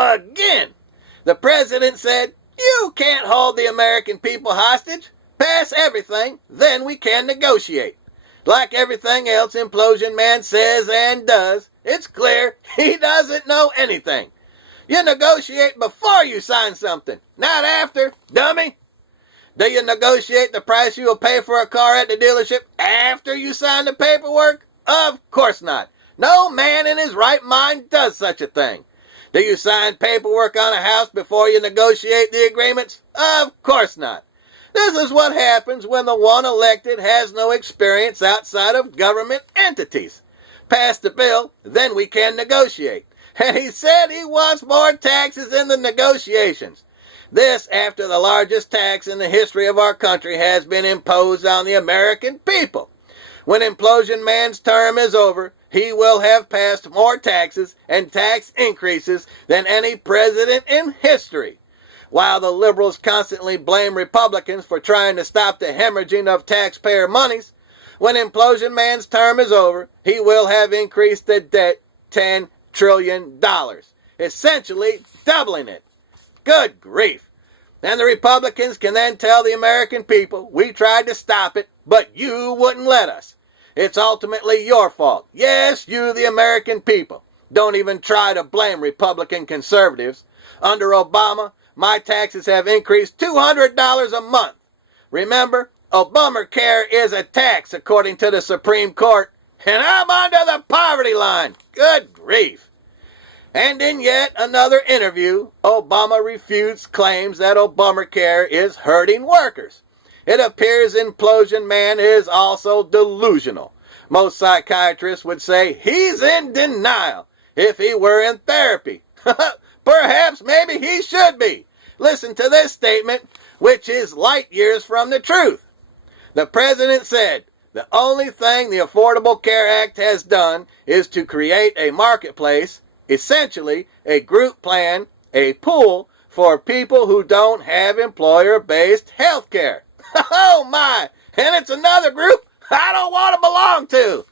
again. The president said, "You can't hold the American people hostage. Pass everything, then we can negotiate." Like everything else Implosion Man says and does, it's clear he doesn't know anything. You negotiate before you sign something, not after, dummy. Do you negotiate the price you will pay for a car at the dealership after you sign the paperwork? Of course not. No man in his right mind does such a thing. Do you sign paperwork on a house before you negotiate the agreements? Of course not. This is what happens when the one elected has no experience outside of government entities. Pass the bill, then we can negotiate. And he said he wants more taxes in the negotiations. This after the largest tax in the history of our country has been imposed on the American people. When Implosion Man's term is over, he will have passed more taxes and tax increases than any president in history. While the liberals constantly blame Republicans for trying to stop the hemorrhaging of taxpayer monies, when Implosion Man's term is over, he will have increased the debt $10 trillion, essentially doubling it. Good grief. And the Republicans can then tell the American people, we tried to stop it, but you wouldn't let us. It's ultimately your fault. Yes, you, the American people. Don't even try to blame Republican conservatives. Under Obama, my taxes have increased $200 a month. Remember, Obummercare is a tax according to the Supreme Court, and I'm under the poverty line. Good grief. And in yet another interview, Obama refutes claims that Obummercare is hurting workers. It appears Implosion Man is also delusional. Most psychiatrists would say he's in denial if he were in therapy. Perhaps maybe he should be. Listen to this statement, which is light years from the truth. The president said, the only thing the Affordable Care Act has done is to create a marketplace, essentially a group plan, a pool for people who don't have employer-based health care. Oh my, and it's another group I don't want to belong to.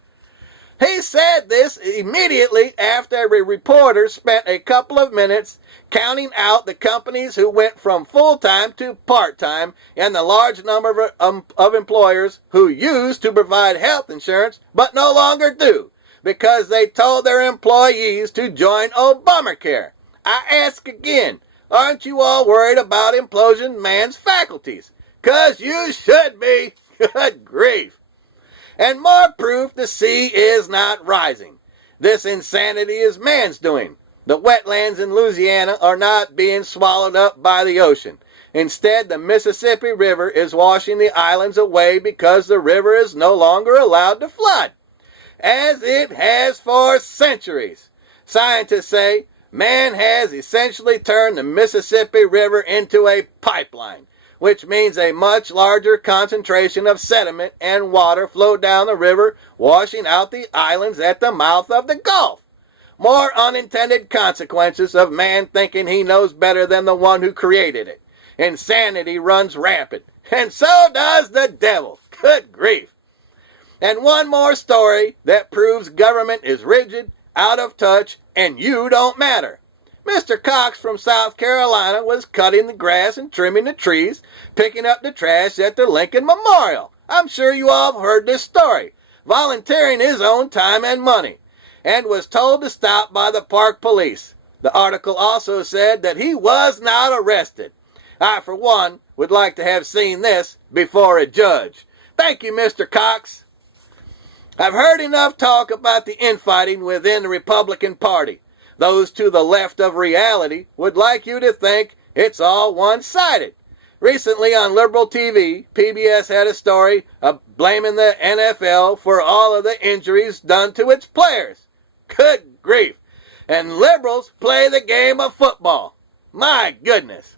He said this immediately after a reporter spent a couple of minutes counting out the companies who went from full-time to part-time and the large number of employers who used to provide health insurance but no longer do because they told their employees to join Obummercare. I ask again, aren't you all worried about Implosion Man's faculties? 'Cause you should be. Good grief. And more proof the sea is not rising. This insanity is man's doing. The wetlands in Louisiana are not being swallowed up by the ocean. Instead, the Mississippi River is washing the islands away because the river is no longer allowed to flood, as it has for centuries. Scientists say man has essentially turned the Mississippi River into a pipeline, which means a much larger concentration of sediment and water flow down the river, washing out the islands at the mouth of the Gulf. More unintended consequences of man thinking he knows better than the one who created it. Insanity runs rampant, and so does the devil. Good grief. And one more story that proves government is rigid, out of touch, and you don't matter. Mr. Cox from South Carolina was cutting the grass and trimming the trees, picking up the trash at the Lincoln Memorial. I'm sure you all have heard this story. Volunteering his own time and money, and was told to stop by the park police. The article also said that he was not arrested. I, for one, would like to have seen this before a judge. Thank you, Mr. Cox. I've heard enough talk about the infighting within the Republican Party. Those to the left of reality would like you to think it's all one-sided. Recently on liberal TV, PBS had a story of blaming the NFL for all of the injuries done to its players. Good grief. And liberals play the game of football. My goodness.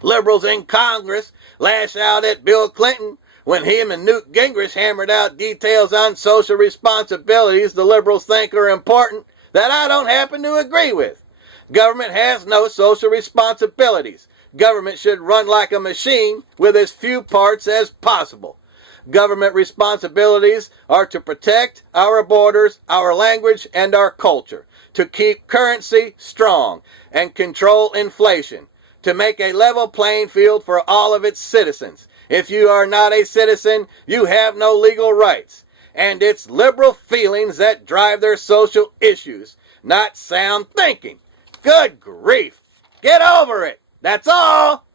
Liberals in Congress lash out at Bill Clinton when him and Newt Gingrich hammered out details on social responsibilities the liberals think are important that I don't happen to agree with. Government has no social responsibilities. Government should run like a machine with as few parts as possible. Government responsibilities are to protect our borders, our language, and our culture, to keep currency strong and control inflation, to make a level playing field for all of its citizens. If you are not a citizen, you have no legal rights. And it's liberal feelings that drive their social issues, not sound thinking. Good grief. Get over it. That's all.